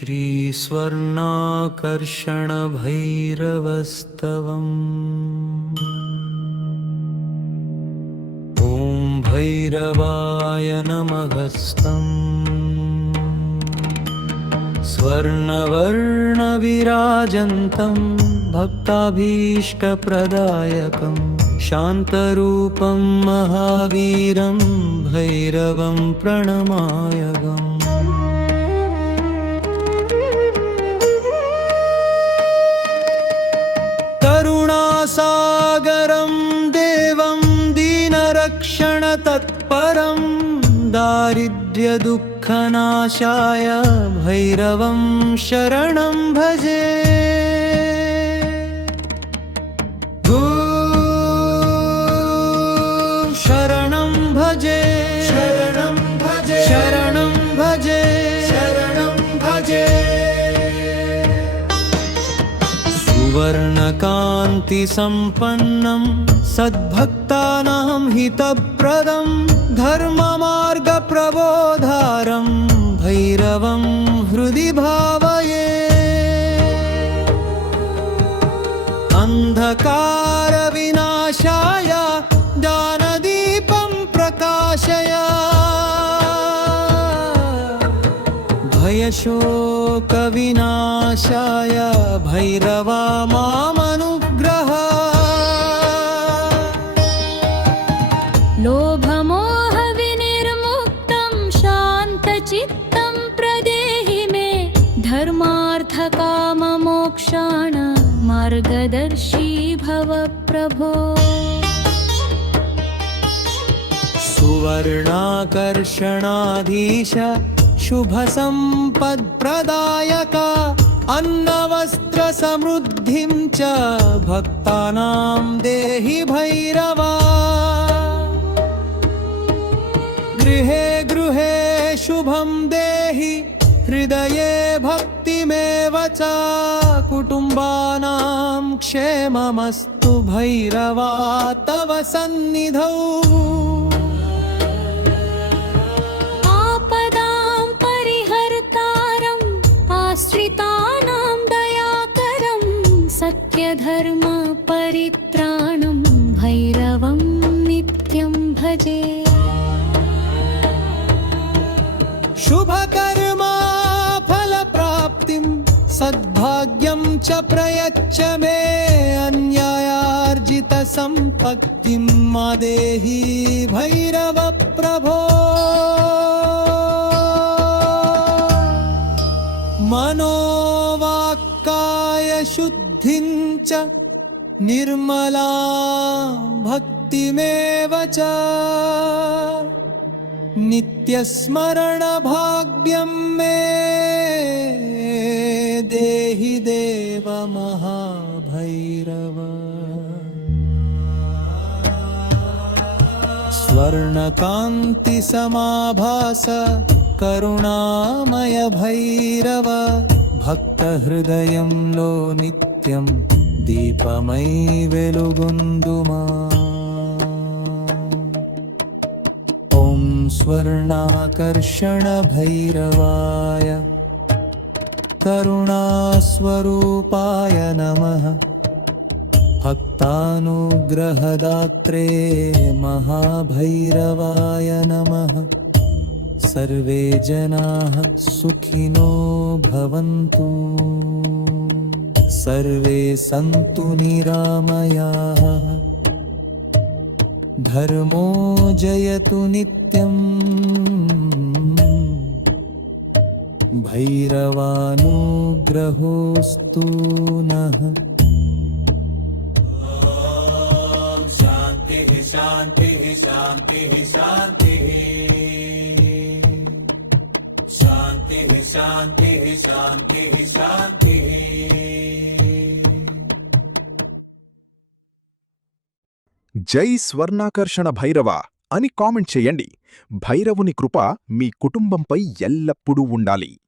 श्रीस्वर्णाकर्षणभैरवस्तवम्। ॐ भैरवाय नमस्तम्। स्वर्णवर्णविराजन्तं भक्ताभीष्टप्रदायकं शान्तरूपं महावीरं भैरवं प्रणमाम्यहम्। करुणासागरं देवं दीनरक्षणतत्परं दारिद्र्यदुःखनाशाय भैरवं शरणं भजे। शरणं भजे शरणं भजे शरणं भजे शरणं भजे। सुवर्णकान्तिसम्पन्नं सद्भक्तानां हितप्रदं धर्ममार्गप्रबोधारं भैरवं हृदि भावये। अन्धकारविनाशाय ज्ञानदीपं प्रकाशय। भयशोकविनाशाय भैरवा मामनुग्रह। लोभमोहविनिर्मुक्तं शान्तचित्तं प्रदेहि मे धर्मार्थकाममोक्षाण मार्गदर्शी भव प्रभो। सुवर्णाकर्षणाधीश शुभसम्पत्प्रदायक अन्नवस्त्रसमृद्धिं च भक्तानां देहि भैरवा। गृहे गृहे शुभं देहि हृदये भक्तिमेव च कुटुम्बानां क्षेममस्तु भैरवा तव सन्निधौ। आपदां परिहर्तारम् आश्रितानां दयाकरं सत्यधर्म परित्राणं भैरवं नित्यं भजे। शुभकर्मा फलप्राप्तिं सद्भाग्यं च प्रयच्छ मे अन्यायार्जितसम्पत्तिं मा देहि भैरव प्रभो। मनोवाक्काय शुद्धिं च निर्मला भक्तिमेव च नित्यस्मरणभाग्यं मे देहि देव महाभैरव। स्वर्णकान्तिसमाभास करुणामय भैरव भक्तहृदयंलो नित्यं दीपमై वेलुगुंदुमा। स्वर्णाकर्षण भैरवाय करुणास्वरूपाय नमः। भक्तानुग्रहदात्रे महाभैरवाय नमः। सर्वे जनाः सुखिनो भवन्तु। सर्वे सन्तु निरामयाः। धर्मो जयतु नित्यं। भैरवानुग्रहोऽस्तु नः। शान्तिः शान्तिः शान्तिः शान्तिः शान्तिः शान्तिः शान्तिः शान्तिः। జై స్వర్ణాకర్షణ భైరవ అని కామెంట్ చేయండి. భైరవుని కృప మీ కుటుంబంపై ఎల్లప్పుడూ ఉండాలి.